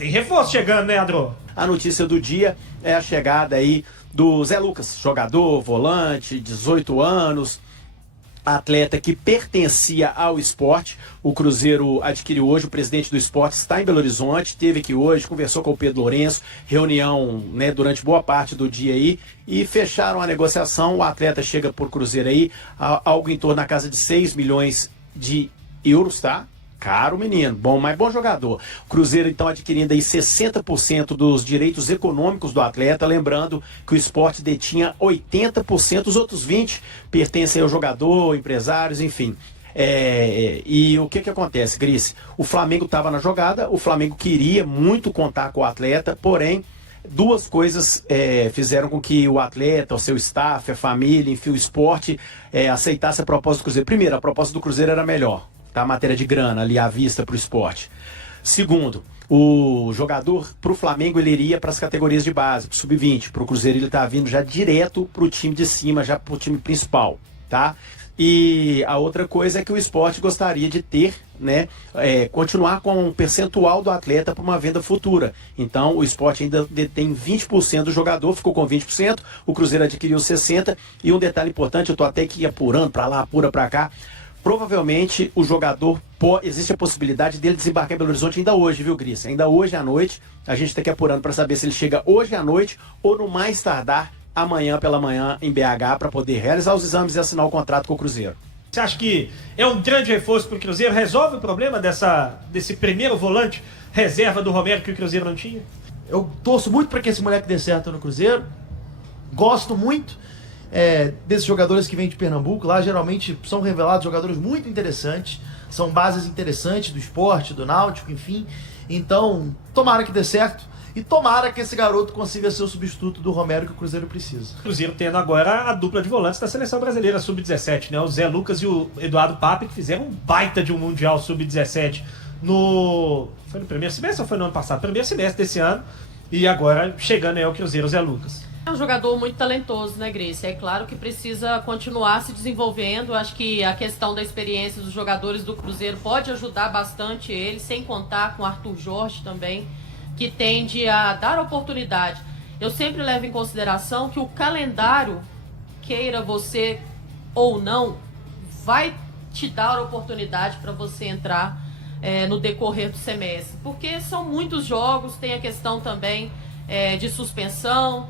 Tem reforço chegando, né, Adro? A notícia do dia é a chegada aí do Zé Lucas, jogador, volante, 18 anos, atleta que pertencia ao Sport. O Cruzeiro adquiriu hoje, o presidente do Sport está em Belo Horizonte, esteve aqui hoje, conversou com o Pedro Lourenço, reunião, né, durante boa parte do dia aí, e fecharam a negociação. O atleta chega por Cruzeiro aí, algo em torno da casa de 6 milhões de euros, tá? Caro menino, bom, mas bom jogador. O Cruzeiro então adquirindo aí 60% dos direitos econômicos do atleta, lembrando que o Sport detinha 80%, os outros 20% pertencem ao jogador, empresários, enfim. E o que acontece, Gris? O Flamengo estava na jogada, o Flamengo queria muito contar com o atleta, porém duas coisas fizeram com que o atleta, o seu staff, a família, enfim, o Sport aceitasse a proposta do Cruzeiro. Primeiro, a proposta do Cruzeiro era melhor, tá? A matéria de grana ali à vista para o Sport. Segundo, o jogador para o Flamengo ele iria para as categorias de base, para o sub-20. Para o Cruzeiro ele está vindo já direto para o time de cima, já para o time principal, tá? E a outra coisa é que o Sport gostaria de ter, né, continuar com um percentual do atleta para uma venda futura. Então o Sport ainda detém 20% do jogador, ficou com 20%, o Cruzeiro adquiriu 60%. E um detalhe importante, eu estou até aqui apurando para lá, apura para cá. Provavelmente o jogador, existe a possibilidade dele desembarcar em Belo Horizonte ainda hoje, viu, Gris? Ainda hoje à noite. A gente está aqui apurando para saber se ele chega hoje à noite ou no mais tardar amanhã pela manhã em BH para poder realizar os exames e assinar o contrato com o Cruzeiro. Você acha que é um grande reforço para o Cruzeiro? Resolve o problema desse primeiro volante reserva do Romero que o Cruzeiro não tinha? Eu torço muito para que esse moleque dê certo no Cruzeiro. Gosto muito desses jogadores que vêm de Pernambuco. Lá geralmente são revelados jogadores muito interessantes. São bases interessantes do Sport, do Náutico, enfim. Então, tomara que dê certo. E tomara que esse garoto consiga ser o substituto do Romero que o Cruzeiro precisa. O Cruzeiro tendo agora a dupla de volantes da Seleção Brasileira Sub-17, né? O Zé Lucas e o Eduardo Pape, que fizeram um baita de um Mundial Sub-17 Foi no primeiro semestre ou foi no ano passado? Primeiro semestre desse ano. E agora chegando aí ao Cruzeiro, o Zé Lucas. É um jogador muito talentoso, né, Grace? É claro que precisa continuar se desenvolvendo. Acho que a questão da experiência dos jogadores do Cruzeiro pode ajudar bastante ele, sem contar com o Arthur Jorge também, que tende a dar oportunidade. Eu sempre levo em consideração que o calendário, queira você ou não, vai te dar oportunidade para você entrar no decorrer do semestre. Porque são muitos jogos, tem a questão também de suspensão,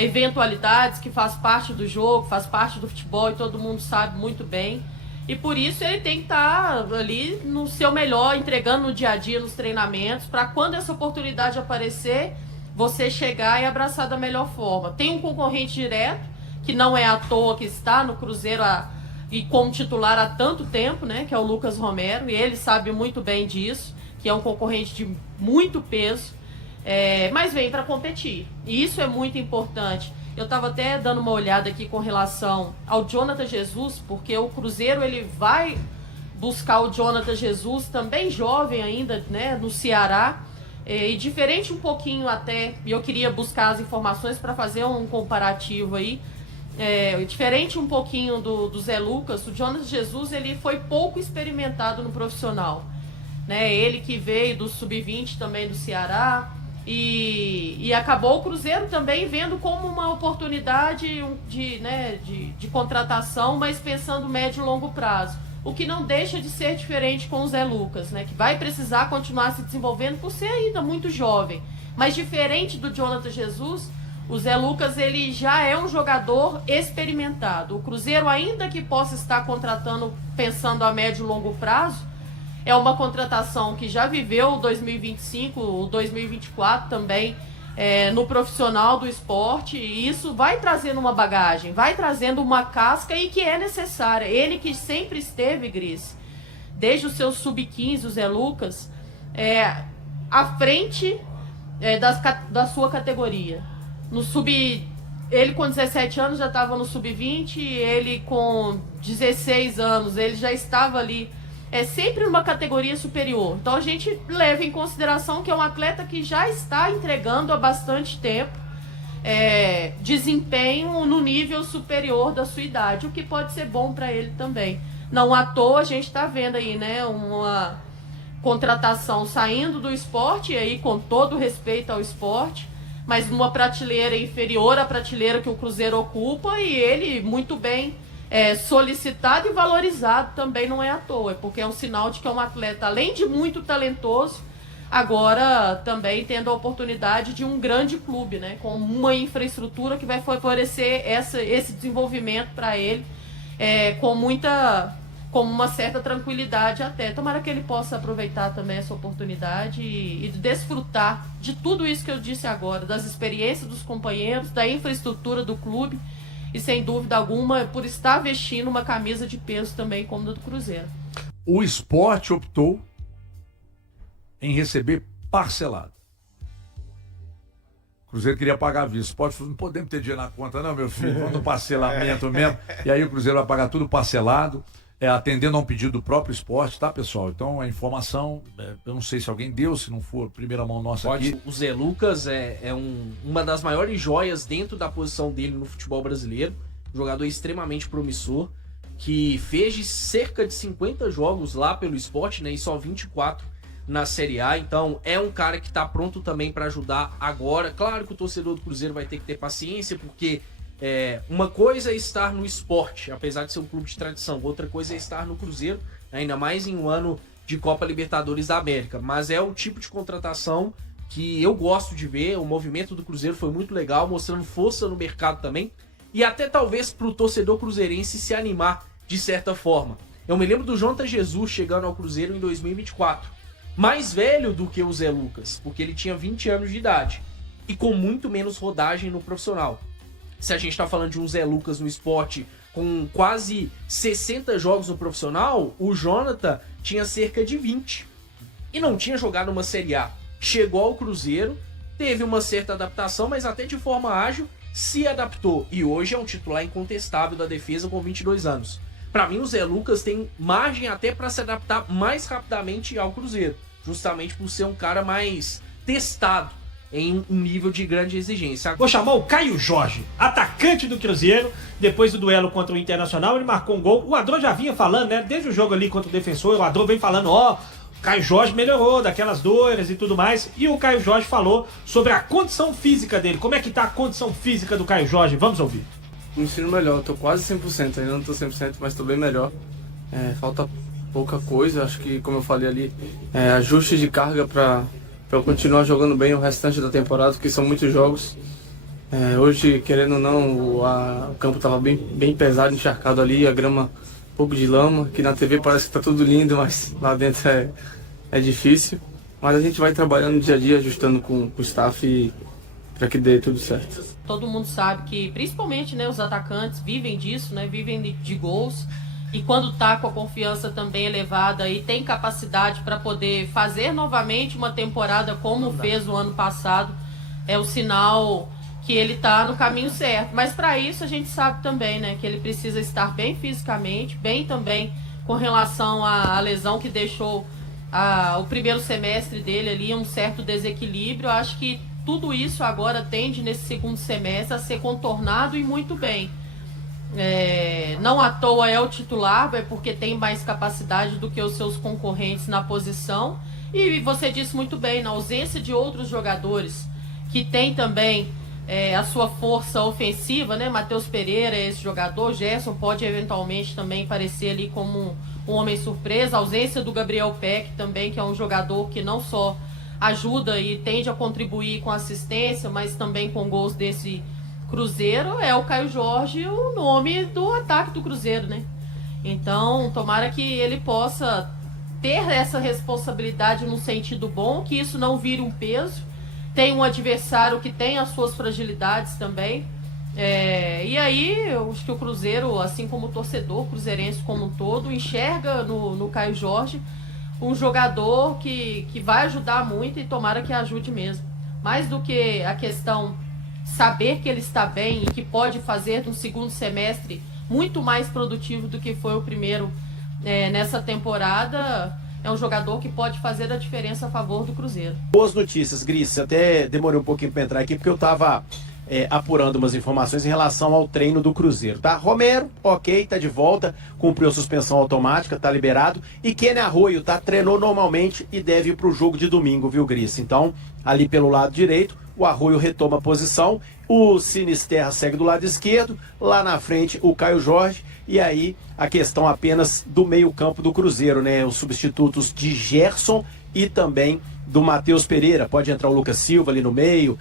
eventualidades que faz parte do jogo, faz parte do futebol e todo mundo sabe muito bem. E por isso ele tem que estar ali no seu melhor, entregando no dia a dia, nos treinamentos, para quando essa oportunidade aparecer, você chegar e abraçar da melhor forma. Tem um concorrente direto, que não é à toa que está no Cruzeiro e como titular há tanto tempo, né, que é o Lucas Romero, e ele sabe muito bem disso, que é um concorrente de muito peso, mas vem para competir. E isso é muito importante. Eu estava até dando uma olhada aqui com relação ao Jonathan Jesus, porque o Cruzeiro ele vai buscar o Jonathan Jesus, também jovem ainda, né, no Ceará, e diferente um pouquinho até, e eu queria buscar as informações para fazer um comparativo aí, diferente um pouquinho do Zé Lucas. O Jonathan Jesus ele foi pouco experimentado no profissional, né? Ele que veio do Sub-20 também do Ceará, e acabou o Cruzeiro também vendo como uma oportunidade de contratação, mas pensando médio e longo prazo. O que não deixa de ser diferente com o Zé Lucas, né? Que vai precisar continuar se desenvolvendo por ser ainda muito jovem. Mas diferente do Jonathan Jesus, o Zé Lucas ele já é um jogador experimentado. O Cruzeiro, ainda que possa estar contratando pensando a médio e longo prazo, é uma contratação que já viveu o 2025, o 2024 também, no profissional do esporte, e isso vai trazendo uma bagagem, vai trazendo uma casca e que é necessária. Ele que sempre esteve, Gris, desde o seu sub-15, o Zé Lucas, à frente da sua categoria. Ele com 17 anos já estava no sub-20, ele com 16 anos, ele já estava ali, sempre numa categoria superior. Então a gente leva em consideração que é um atleta que já está entregando há bastante tempo desempenho no nível superior da sua idade, o que pode ser bom para ele também. Não à toa a gente está vendo aí, né, contratação saindo do esporte, e aí com todo respeito ao esporte, mas numa prateleira inferior à prateleira que o Cruzeiro ocupa, e ele muito bem solicitado e valorizado também não é à toa, porque é um sinal de que é um atleta, além de muito talentoso, agora também tendo a oportunidade de um grande clube, né, com uma infraestrutura que vai favorecer esse desenvolvimento para ele com uma certa tranquilidade até. Tomara que ele possa aproveitar também essa oportunidade e desfrutar de tudo isso que eu disse agora, das experiências dos companheiros, da infraestrutura do clube e, sem dúvida alguma, por estar vestindo uma camisa de peso também como a do Cruzeiro. O Sport optou em receber parcelado. O Cruzeiro queria pagar à vista. O Sport falou, não podemos ter dinheiro na conta não, meu filho, vamos no parcelamento mesmo. E aí o Cruzeiro vai pagar tudo parcelado, atendendo a um pedido do próprio Sport, tá, pessoal? Então a informação, eu não sei se alguém deu, se não for primeira mão nossa aqui. O Zé Lucas uma das maiores joias dentro da posição dele no futebol brasileiro. Um jogador extremamente promissor, que fez cerca de 50 jogos lá pelo Sport, né, e só 24 na Série A. Então é um cara que está pronto também para ajudar agora. Claro que o torcedor do Cruzeiro vai ter que ter paciência, porque uma coisa é estar no Sport, apesar de ser um clube de tradição, outra coisa é estar no Cruzeiro, ainda mais em um ano de Copa Libertadores da América. Mas é o tipo de contratação que eu gosto de ver. O movimento do Cruzeiro foi muito legal, mostrando força no mercado também, e até talvez para o torcedor cruzeirense se animar de certa forma. Eu me lembro do Jonathan Jesus chegando ao Cruzeiro em 2024, mais velho do que o Zé Lucas, porque ele tinha 20 anos de idade e com muito menos rodagem no profissional. Se a gente está falando de um Zé Lucas no Sport com quase 60 jogos no profissional, o Jonathan tinha cerca de 20 e não tinha jogado uma Série A. Chegou ao Cruzeiro, teve uma certa adaptação, mas até de forma ágil se adaptou, e hoje é um titular incontestável da defesa com 22 anos. Para mim, o Zé Lucas tem margem até para se adaptar mais rapidamente ao Cruzeiro, justamente por ser um cara mais testado em um nível de grande exigência. Vou chamar o Caio Jorge, atacante do Cruzeiro. Depois do duelo contra o Internacional, ele marcou um gol. O Adrô já vinha falando, né? Desde o jogo ali contra o Defensor, o Adrô vem falando, o Caio Jorge melhorou daquelas dores e tudo mais. E o Caio Jorge falou sobre a condição física dele. Como é que tá a condição física do Caio Jorge? Vamos ouvir. Me sinto melhor, tô quase 100%, ainda não tô 100%, mas tô bem melhor. Falta pouca coisa, acho que, como eu falei ali, ajuste de carga para eu continuar jogando bem o restante da temporada, que são muitos jogos. Hoje, querendo ou não, o campo estava bem pesado, encharcado ali, a grama um pouco de lama, que na TV parece que tá tudo lindo, mas lá dentro é difícil. Mas a gente vai trabalhando dia a dia, ajustando com o staff para que dê tudo certo. Todo mundo sabe que, principalmente, né, os atacantes vivem disso, né, vivem de gols. E quando tá com a confiança também elevada e tem capacidade para poder fazer novamente uma temporada como fez o ano passado, é o sinal que ele tá no caminho certo. Mas para isso a gente sabe também, né, que ele precisa estar bem fisicamente, bem também com relação à lesão que deixou o primeiro semestre dele ali, um certo desequilíbrio. Eu acho que tudo isso agora tende nesse segundo semestre a ser contornado e muito bem. Não à toa é o titular, porque tem mais capacidade do que os seus concorrentes na posição. E você disse muito bem, na ausência de outros jogadores que tem também a sua força ofensiva, né? Matheus Pereira é esse jogador, Gerson pode eventualmente também aparecer ali como um homem surpresa. A ausência do Gabriel Peck também, que é um jogador que não só ajuda e tende a contribuir com assistência, mas também com gols desse Cruzeiro. É o Caio Jorge o nome do ataque do Cruzeiro, né? Então, tomara que ele possa ter essa responsabilidade num sentido bom, que isso não vire um peso. Tem um adversário que tem as suas fragilidades também. E aí, eu acho que o Cruzeiro, assim como o torcedor cruzeirense como um todo, enxerga no Caio Jorge um jogador que vai ajudar muito, e tomara que ajude mesmo. Mais do que a questão saber que ele está bem e que pode fazer um segundo semestre muito mais produtivo do que foi o primeiro nessa temporada, é um jogador que pode fazer a diferença a favor do Cruzeiro. Boas notícias, Gris. Até demorei um pouquinho para entrar aqui, porque eu estava apurando umas informações em relação ao treino do Cruzeiro, tá? Romero, ok, tá de volta, cumpriu a suspensão automática, tá liberado. E Kenny Arroio, tá? Treinou normalmente e deve ir pro jogo de domingo, viu, Gris? Então, ali pelo lado direito, o Arroio retoma a posição, o Sinisterra segue do lado esquerdo, lá na frente o Caio Jorge, e aí a questão apenas do meio-campo do Cruzeiro, né? Os substitutos de Gerson e também do Matheus Pereira. Pode entrar o Lucas Silva ali no meio,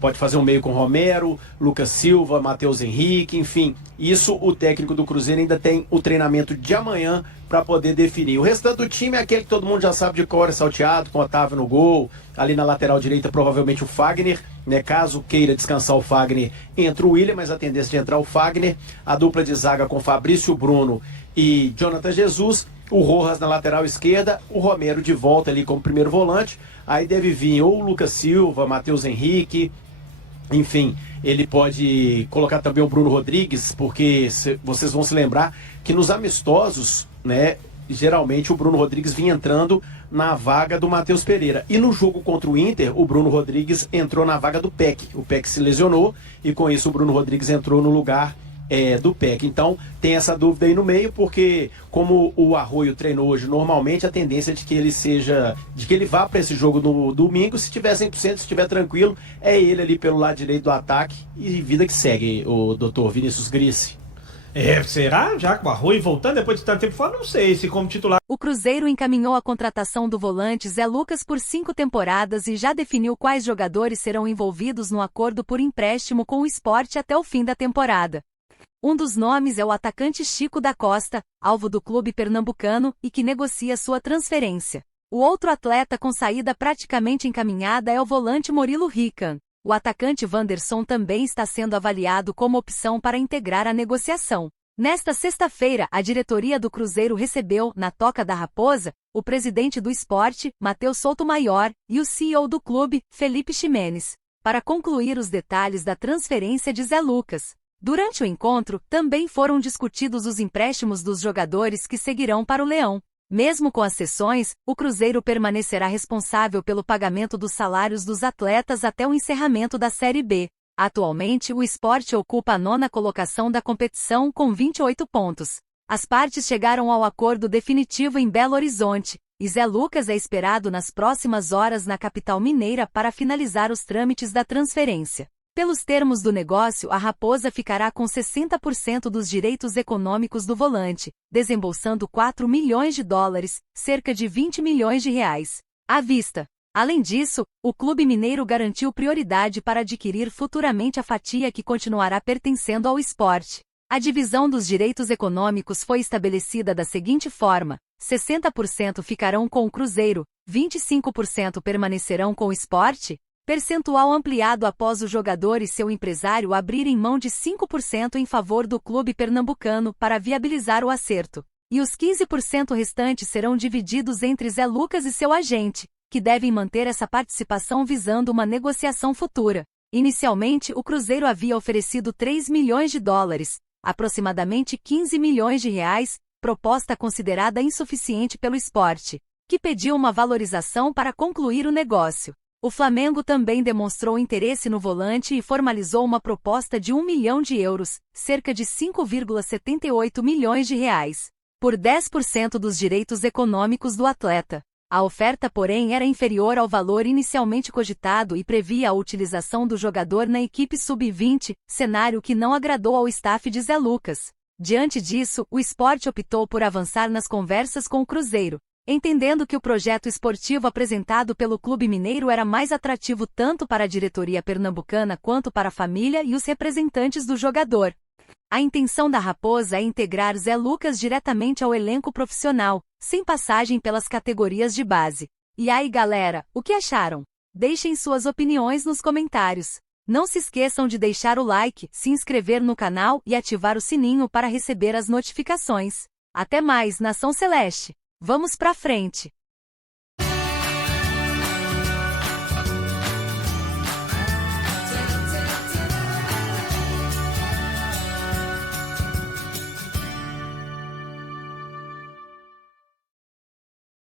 pode fazer um meio com Romero, Lucas Silva, Matheus Henrique, enfim. Isso o técnico do Cruzeiro ainda tem o treinamento de amanhã para poder definir. O restante do time é aquele que todo mundo já sabe de cor, é salteado, com o Otávio no gol. Ali na lateral direita, provavelmente o Fagner, né? Caso queira descansar o Fagner, entra o William, mas a tendência de entrar o Fagner. A dupla de zaga com Fabrício Bruno e Jonathan Jesus. O Rojas na lateral esquerda, o Romero de volta ali como primeiro volante. Aí deve vir ou o Lucas Silva, Matheus Henrique, enfim, ele pode colocar também o Bruno Rodrigues, porque vocês vão se lembrar que nos amistosos, né, geralmente o Bruno Rodrigues vinha entrando na vaga do Matheus Pereira. E no jogo contra o Inter, o Bruno Rodrigues entrou na vaga do Peck. O Peck se lesionou e com isso o Bruno Rodrigues entrou no lugar do Peck. Então tem essa dúvida aí no meio, porque como o Arroio treinou hoje normalmente, a tendência é de que ele vá para esse jogo no domingo. Se tiver 100%, se estiver tranquilo, é ele ali pelo lado direito do ataque, e vida que segue, o doutor Vinícius Grisse. Será? Já com o Arroio voltando depois de tanto tempo fora, não sei se como titular. O Cruzeiro encaminhou a contratação do volante Zé Lucas por 5 temporadas e já definiu quais jogadores serão envolvidos no acordo por empréstimo com o Sport até o fim da temporada. Um dos nomes é o atacante Chico da Costa, alvo do clube pernambucano e que negocia sua transferência. O outro atleta com saída praticamente encaminhada é o volante Murilo Rican. O atacante Wanderson também está sendo avaliado como opção para integrar a negociação. Nesta sexta-feira, a diretoria do Cruzeiro recebeu, na Toca da Raposa, o presidente do Sport, Matheus Souto-Maior, e o CEO do clube, Felipe Ximenes, para concluir os detalhes da transferência de Zé Lucas. Durante o encontro, também foram discutidos os empréstimos dos jogadores que seguirão para o Leão. Mesmo com as cessões, o Cruzeiro permanecerá responsável pelo pagamento dos salários dos atletas até o encerramento da Série B. Atualmente, o Sport ocupa a 9ª colocação da competição com 28 pontos. As partes chegaram ao acordo definitivo em Belo Horizonte, e Zé Lucas é esperado nas próximas horas na capital mineira para finalizar os trâmites da transferência. Pelos termos do negócio, a Raposa ficará com 60% dos direitos econômicos do volante, desembolsando $4 milhões, cerca de R$20 milhões, à vista. Além disso, o clube mineiro garantiu prioridade para adquirir futuramente a fatia que continuará pertencendo ao Sport. A divisão dos direitos econômicos foi estabelecida da seguinte forma: 60% ficarão com o Cruzeiro, 25% permanecerão com o Sport, percentual ampliado após o jogador e seu empresário abrirem mão de 5% em favor do clube pernambucano para viabilizar o acerto. E os 15% restantes serão divididos entre Zé Lucas e seu agente, que devem manter essa participação visando uma negociação futura. Inicialmente, o Cruzeiro havia oferecido $3 milhões, aproximadamente R$15 milhões, proposta considerada insuficiente pelo Sport, que pediu uma valorização para concluir o negócio. O Flamengo também demonstrou interesse no volante e formalizou uma proposta de €1 milhão, cerca de 5,78 milhões, por 10% dos direitos econômicos do atleta. A oferta, porém, era inferior ao valor inicialmente cogitado e previa a utilização do jogador na equipe sub-20, cenário que não agradou ao staff de Zé Lucas. Diante disso, o Sport optou por avançar nas conversas com o Cruzeiro, entendendo que o projeto esportivo apresentado pelo clube mineiro era mais atrativo tanto para a diretoria pernambucana quanto para a família e os representantes do jogador. A intenção da Raposa é integrar Zé Lucas diretamente ao elenco profissional, sem passagem pelas categorias de base. E aí, galera, o que acharam? Deixem suas opiniões nos comentários. Não se esqueçam de deixar o like, se inscrever no canal e ativar o sininho para receber as notificações. Até mais, Nação Celeste! Vamos pra frente!